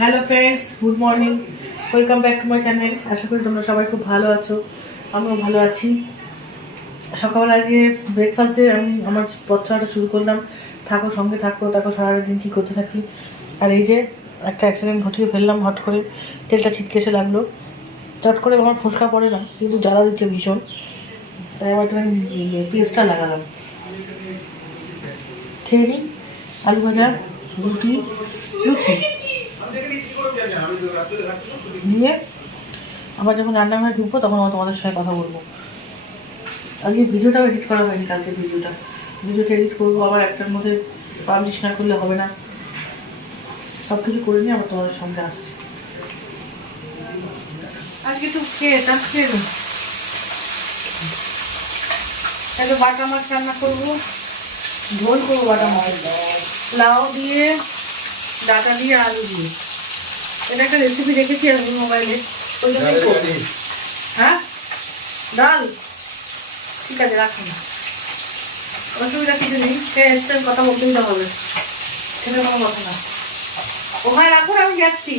Hello friends good morning welcome back to my channel আশা করি তোমরা সবাই খুব ভালো আছো। আমিও ভালো আছি। সকালবেলা আজকে ব্রেকফাস্টে আমি আমার পথটা শুরু করলাম। থাকো, সঙ্গে থাকো, দেখো সারাদিন কী করতে থাকি। আর এই যে একটা অ্যাক্সিডেন্ট ঘটিয়ে ফেললাম হট করে, তেলটা ছিটকে এসে লাগল। চট করে আমার ফোসকা পড়ে না, কিন্তু জ্বালা দিচ্ছে ভীষণ। তাই আমার একটু পেস্টটা লাগালাম। খেয়ে নিই, আলু ভাজা, রুটি, লুচি। দিয়ে আবার যখন রান্নাঘরে ঢুকবো তখন আবার তোমাদের সঙ্গে কথা বলব। আজকে ভিডিওটাও এডিট করা হয়নি কালকে ভিডিওটা। ভিডিওটা এডিট করব আবার একটার মধ্যে পাবলিশ না করলে হবে না। সব কিছু করে নিয়ে আবার তোমাদের সঙ্গে আসছি। আজকে একটু খেয়ে তা খেয়ে তাহলে বাটা মাছ রান্না করব। ঝোল করব বাটা মাছ। লাউ দিয়ে ডাটা দিয়ে আলু দিয়ে। এটা একটা রেসিপি দেখেছি আমি মোবাইলে ওই জন্যই হ্যাঁ? ডাল? ঠিক আছে রাখুন। অসুবিধা কিছু নেই। সে এসছেন কথা বলতেই তো হবে। সেটা কোনো কথা না। ওখানে রাখুন আমি যাচ্ছি।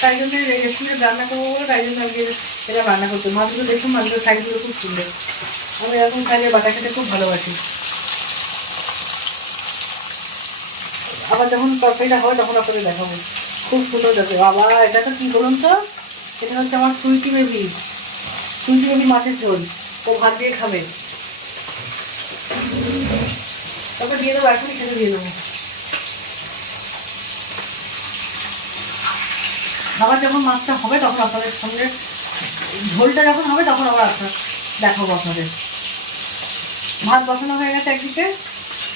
তাই জন্য রেস্টুরেন্টে রান্না করব বলে তাই জন্য আজকে এটা রান্না করতে মাছগুলো দেখুন মাছগুলো সাইজগুলো খুব সুন্দর। আমি এরকম সাইজের বাটা খেতে খুব ভালোবাসি। আবার যখন তরকারিটা হবে তখন আপনাদের দেখাবো। খুব সুন্দর দেখে বাবা এটা তো কী বলুন তো? এটা হচ্ছে আমার সুইটি বেবি। সুইটি বেবি মাছের ঝোল। ও ভাত দিয়ে খাবে। তারপর দিয়ে দেবো, এখনই খেতে দিয়ে দেবো। আবার যখন মাছটা হবে, তখন আপনাদের সঙ্গে ঝোলটা যখন হবে, তখন আবার আপনার দেখাবো আপনাদের। ভাত বসানো হয়ে গেছে একদিকে।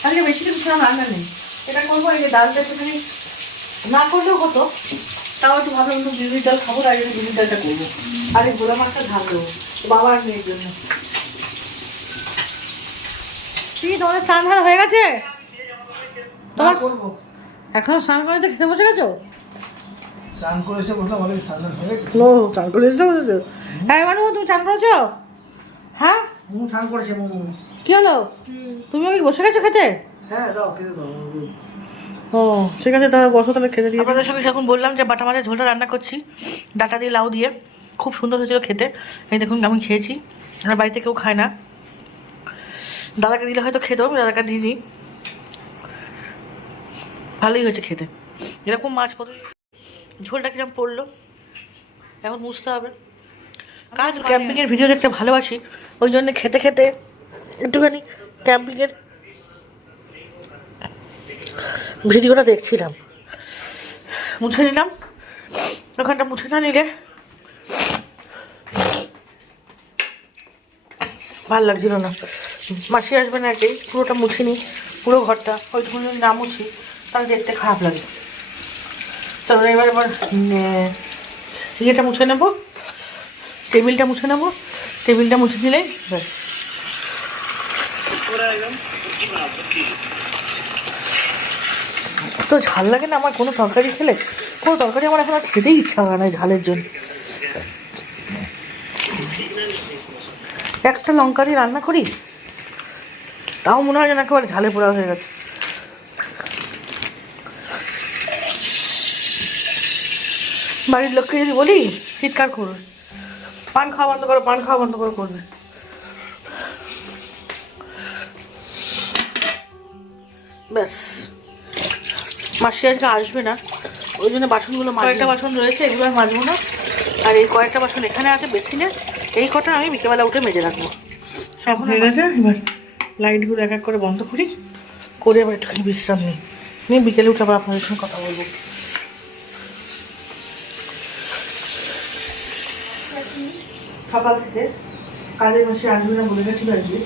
আজকে বেশি কিছু রান্না নেই এটা করব এই যে ডালটা একটুখানি না করলেও হতো তাও একটু ভাবলাম একটু বিউলির ডাল খাব তাই জন্য বিউলির ডালটা করব। আর এই ভোলা মাছটা ঢাল দেবো বাবা আর মেয়ের জন্য। কি তোমাদের স্নান ধান হয়ে গেছে? তোমার করব। এখন স্নান করে তো খেতে বসে গেছো? স্নান করে এসে বসলাম স্নান হয়ে গেছে। ও চান করে এসে বসেছো? হ্যাঁ মানু তুমি করেছ? হ্যাঁ? স্নান করেছে মোমো কি হলো? তুমি কি বসে গেছো খেতে? হ্যাঁ দাও খেতে দাও ও ঠিক আছে তাহলে বসো তাহলে খেতে দিয়ে আপনাদের সঙ্গে যখন বললাম যে বাটা মাছের ঝোলটা রান্না করছি। ডাটা দিয়ে লাউ দিয়ে। খুব সুন্দর হয়েছিল খেতে। এই দেখুন আমি খেয়েছি। আমার বাড়িতে কেউ খায় না। দাদাকে দিলে হয়তো খেতেও আমি দাদাকে দিয়ে দিই। ভালোই হয়েছে খেতে। এরকম মাছ কত ঝোলটা কিরম পড়ল? এখন মুছতে হবে। কাজ ক্যাম্পিংয়ের ভিডিও দেখতে ভালোবাসি। ওই জন্য খেতে খেতে একটুখানি ক্যাম্পিংয়ের ভিডিওটা দেখছিলাম। মুছে নিলাম। ওখানটা মুছে না নিলে ভালো লাগছিল না। মাসি আসবে না একই পুরোটা মুছিনি পুরো ঘরটা। ওইটুকু যদি না মুছি, তাহলে দেখতে খারাপ লাগে তাহলে এবার এবার ইয়েটা মুছে নেব, টেবিলটা মুছে নেব, টেবিলটা মুছে দিলেই ব্যাস। তো ঝাল লাগে না? আমার কোনো তরকারি খেলে? কোনো তরকারি আমার এখন আর খেতেই ইচ্ছা হয় না ঝালের জন্য। একটা লঙ্কা দিয়ে রান্না করি? তাও মনে হয় যেন একেবারে ঝালে পোড়া হয়ে গেছে। বাড়ির লোককে যদি বলি, চিৎকার করবে। পান খাওয়া বন্ধ করো, পান খাওয়া বন্ধ করো, করবে। ব্যাস। মাসি আজকে আসবে না ওই জন্য বাসনগুলো কয়েকটা বাসন রয়েছে এগুলো আর মাজবো না? আর এই কয়েকটা বাসন এখানে আছে বেসিনে এই কটা আমি বিকেলবেলা উঠে মেজে রাখব। সব হয়ে গেছে? এবার লাইটগুলো এক এক করে বন্ধ করি করে আবার একটুখানি বিশ্রাম নিই। নিয়ে বিকেলে উঠে আবার আপনাদের সঙ্গে কথা বলব। সকাল থেকে কাজের মাসে আসবে না বলে গেছিল আজকে।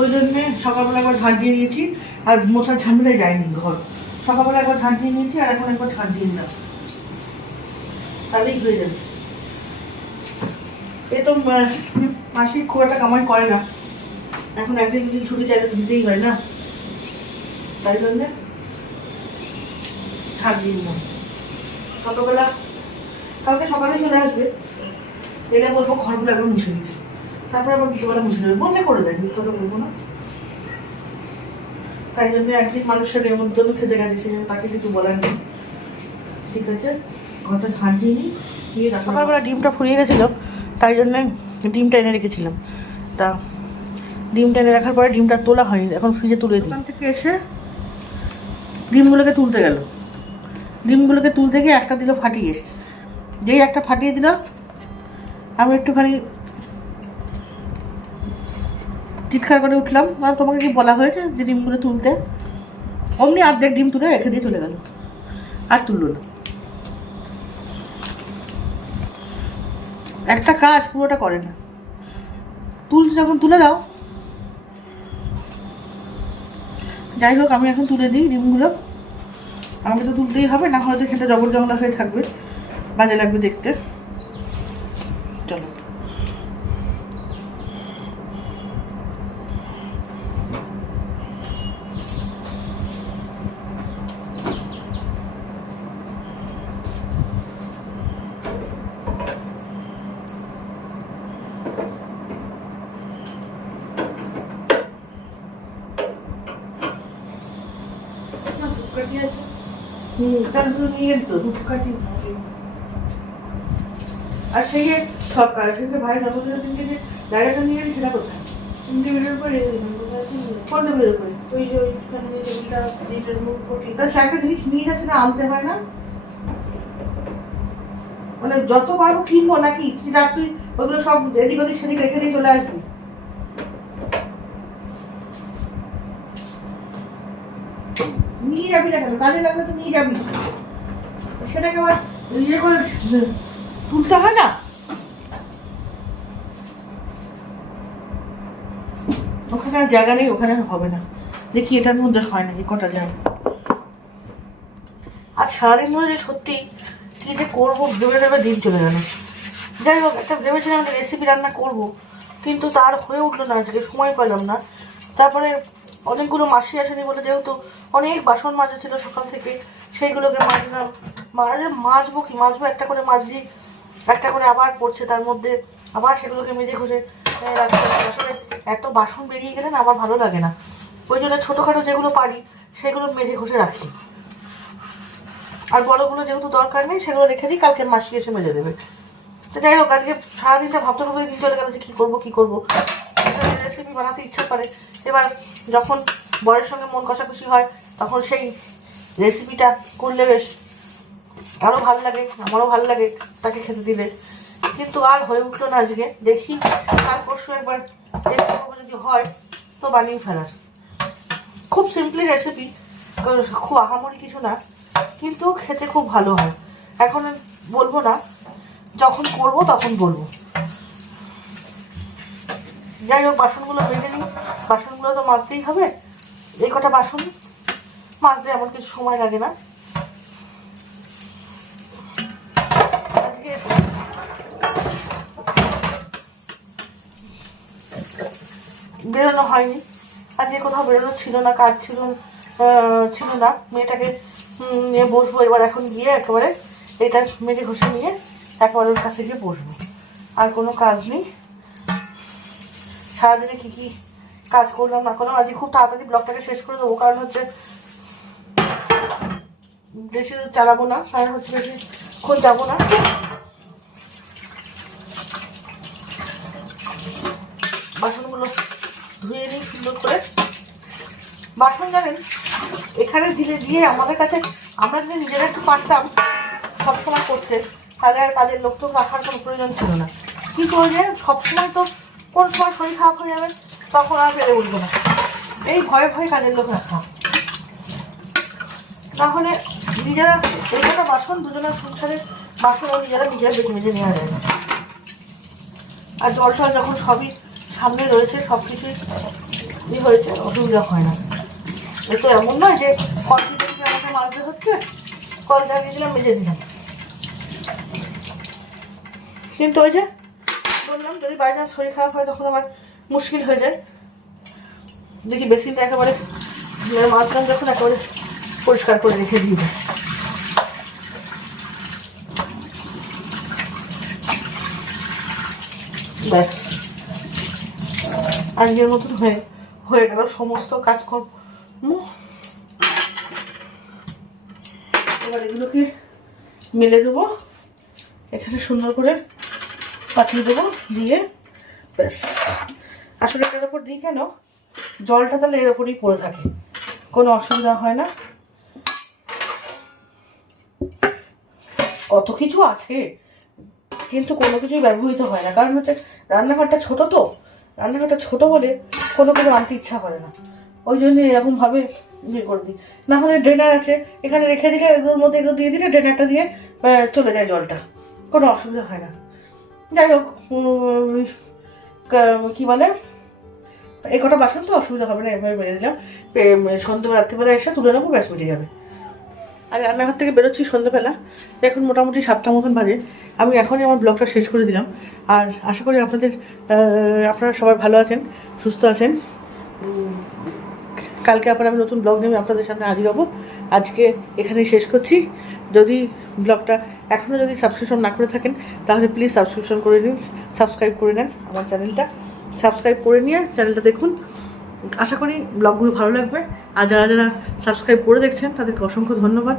ওই জন্যে সকালবেলা একবার ঝাঁট দিয়ে নিয়েছি আর মশার ঝামেলায় যায়নি ঘর। সকালবেলা একবার ঝাঁট দিয়ে নিয়েছি আর এখন একবার ঝাঁট দিয়ে দিলাম। তাহলেই হয়ে যাবে। এ তো মাসিক খুব একটা কামাই করে না। এখন একদিন দুদিন ছুটি চাইলে দিতেই হয় না। তাই জন্যে ঝাঁট দিয়ে দিলাম। ছোটোবেলা কালকে সকালে চলে আসবে। এলে বলব ঘরগুলো একবার মুছে দিতে। তারপর আবার বিকেলবেলা মুছে দেবে। বললে করে দেয় তো বলব না। তাই জন্য একদিন মানুষের নেমন্তন্ন খেতে গেছে সেই জন্য তাকে কিছু বলার নেই। ঠিক আছে? ঘরটা দিয়ে নিই সকালবেলা ডিমটা ফুরিয়ে গেছিল তাই জন্য ডিমটা এনে রেখেছিলাম। তা ডিমটা এনে রাখার পরে ডিমটা তোলা হয়নি এখন ফ্রিজে তুলে দোকান থেকে এসে ডিমগুলোকে তুলতে গেল। ডিমগুলোকে তুলতে গিয়ে একটা দিল ফাটিয়ে। যেই একটা ফাটিয়ে দিল আমি একটুখানি চিৎকার করে উঠলাম। মানে তোমাকে কি বলা হয়েছে যে ডিমগুলো তুলতে? অমনি অর্ধেক ডিম তুলে রেখে দিয়ে চলে গেল। আর তুললো না। একটা কাজ পুরোটা করে না। তুলছে যখন তুলে দাও, যাই হোক, আমি এখন তুলে দিই ডিমগুলো। আমাকে তো তুলতেই হবে, না হয়তো খেতে জবর জংলা হয়ে থাকবে। বাজে লাগবে দেখতে চলো হুম তাহলে তুমি নিয়ে যেত ধূপকাঠি আর সেই যে সকাল ভাই নতুন দিনকে যে জায়গাটা নিয়ে গেলি সেটা কোথায়? টেবিলের উপর রেখে দিলাম কোথায় আছে? কোন টেবিলের উপরে ওই যে ওইখানে যে টেবিলটা আছে এইটার উপর তা সে একটা জিনিস নিয়ে যাচ্ছে না আনতে হয় না? মানে যত পারব কিনবো নাকি সেটা তুই ওগুলো সব এদিক ওদিক, সেদিক রেখে দিয়ে চলে আসবি। নিয়ে যাবি না কেন? কাজে লাগলে তো নিয়ে যাবি। সেটাকে আবার ইয়ে করে তুলতে হয় না? ওখানে আর জায়গা নেই, ওখানে আর হবে না। দেখি এটার মধ্যে হয় নাকি, কটা যায়। আজ সারাদিন ধরে যে সত্যি কি যে করব, ভেবে ভেবে দিন চলে গেল। যাই হোক একটা ভেবেছিলাম একটা রেসিপি রান্না করব কিন্তু তার হয়ে উঠল না আজকে সময় পেলাম না। তারপরে অনেকগুলো মাসি আসেনি বলে যেহেতু অনেক বাসন মাজা ছিল সকাল থেকে সেইগুলোকে মাজলাম। মাঝে মাজবো কি? মাজবো একটা করে মাজছি একটা করে আবার পড়ছে তার মধ্যে আবার সেগুলোকে মেজে আহ, রাখতে আসলে এত বাসন বেরিয়ে গেলে না আমার ভালো লাগে না। ওই জন্য ছোটোখাটো যেগুলো পারি সেগুলো মেজে ঘষে রাখি। আর বড়গুলো যেহেতু দরকার নেই সেগুলো রেখে দিই কালকে মাসি এসে মেজে দেবে। তো যাই হোক, আজকে সারাদিনটা ভাবতে ভাবতে দিন চলে গেল যে কী করব কী করব। রেসিপি বানাতে ইচ্ছা করে। এবার যখন বরের সঙ্গে মন কষাকষি হয়, তখন সেই রেসিপিটা করলে বেশ আরও ভালো লাগে, আমারও ভালো লাগে তাকে খেতে দিলে। কিন্তু আর হয়ে উঠল না আজকে। দেখি কাল পরশু একবার যদি হয়, তো বানিয়ে ফেলার। খুব সিম্পলি রেসিপি খুব আহামরি কিছু না, কিন্তু খেতে খুব ভালো হয়। এখন বলব না যখন করব তখন বলব। যাই হোক, বাসনগুলো বেঁধে নিই। বাসনগুলো তো মাজতেই হবে। এই কটা বাসন। মাজতে এমন কিছু সময় লাগে না। আজকে বেরোনো হয়নি। আজকে কোথাও বেরোনো ছিল না, কাজ ছিল ছিল না। মেয়েটাকে নিয়ে বসবো এবার এখন গিয়ে একেবারে। এটা মেরে ঘষে নিয়ে একেবারে ওর কাছে গিয়ে বসবো। আর কোনো কাজ নেই। সারাদিনে কী কী কাজ করলাম না করলাম, আজকে খুব তাড়াতাড়ি ব্লগটাকে শেষ করে দেবো, কারণ হচ্ছে বেশি চালাবো না, কারণ হচ্ছে বেশিক্ষণ যাব না। বাসনগুলো ধুয়ে নিই সুন্দর করে। বাসন জানেন, এখানে দিলে দিয়ে আমাদের কাছে, আমরা যদি নিজেরা একটু পারতাম সবসময় করতে। তাহলে আর কাজের লোক তো রাখার কোনো প্রয়োজন ছিল না। ওই যে সবসময় তো কোন সময় শরীর খারাপ হয়ে যাবে, তখন আর পেরে উঠবে না। এই ভয়ে ভয়ে কাজের লোক রাখা। তাহলে নিজেরা কটা বাসন দুজনের সংসারের বাসন নিজেরা নিজেরা বেঁচে বেঁচে নেওয়া যায় না। আর জল টল যখন সবই সামনে রয়েছে সব কিছুই ই হয়েছে, অসুবিধা হয় না। এ তো এমন নয় যে কল আমাকে মারতে হচ্ছে, কল চালিয়ে দিলাম মেজে দিলাম। কিন্তু ওই যে বললাম, যদি বাই চান্স শরীর খারাপ হয়, তখন আমার মুশকিল হয়ে যায়। দেখি বেসিনটা একেবারে মানে মাঝখান যখন একেবারে পরিষ্কার করে রেখে দিই আর আজকের মতন হয়ে হয়ে গেল সমস্ত কাজকর্ম। এবার এগুলোকে মেলে দেবো। এখানে সুন্দর করে পাঠিয়ে দেবো, দিয়ে ব্যাস। আসলে এটার ওপর দিই কেন? জলটা তাহলে এর ওপরেই পড়ে থাকে। কোনো অসুবিধা হয় না। কত কিছু আছে, কিন্তু কোনো কিছুই ব্যবহৃত হয় না। কারণ হচ্ছে রান্নাঘরটা ছোট তো, রান্নাঘরটা ছোট বলে কোনো কিছু আনতে ইচ্ছা করে না। ওই জন্য এরকমভাবে ইয়ে করে দিই। না হলে ড্রেনার আছে, এখানে রেখে দিলে এগুলোর মধ্যে এগুলো দিয়ে দিলে ড্রেনারটা দিয়ে চলে যায় জলটা। কোনো অসুবিধা হয় না। যাই হোক কা- বলে? এই কটা বাসন তো অসুবিধা হবে না, এভাবে মেরে দিলাম। সন্ধ্যে রাত্রিবেলা এসে তুলে নেব, ব্যাস, মিটে যাবে। আর রান্নাঘর থেকে বেরোচ্ছি সন্ধ্যেবেলা এখন মোটামুটি সাতটা মতন বাজে। আমি এখনই আমার ব্লগটা শেষ করে দিলাম। আর আশা করি আপনাদের আপনারা সবাই ভালো আছেন, সুস্থ আছেন। কালকে আবার আমি নতুন ব্লগ নিয়ে আপনাদের সামনে হাজির হব। আজকে এখানেই শেষ করছি। যদি ব্লগটা এখনও যদি সাবস্ক্রিপশন না করে থাকেন, তাহলে প্লিজ সাবস্ক্রিপশন করে নিন সাবস্ক্রাইব করে নেন আমার চ্যানেলটা সাবস্ক্রাইব করে নিয়ে চ্যানেলটা দেখুন। আশা করি ব্লগগুলো ভালো লাগবে। আর যারা যারা সাবস্ক্রাইব করে দেখছেন, তাদেরকে অসংখ্য ধন্যবাদ।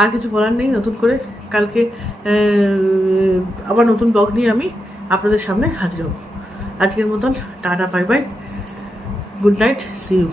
আর কিছু বলার নেই, নতুন করে কালকে আবার নতুন ব্লগ নিয়ে আমি আপনাদের সামনে হাজির হব। আজকের মতন, tata bye bye good night see you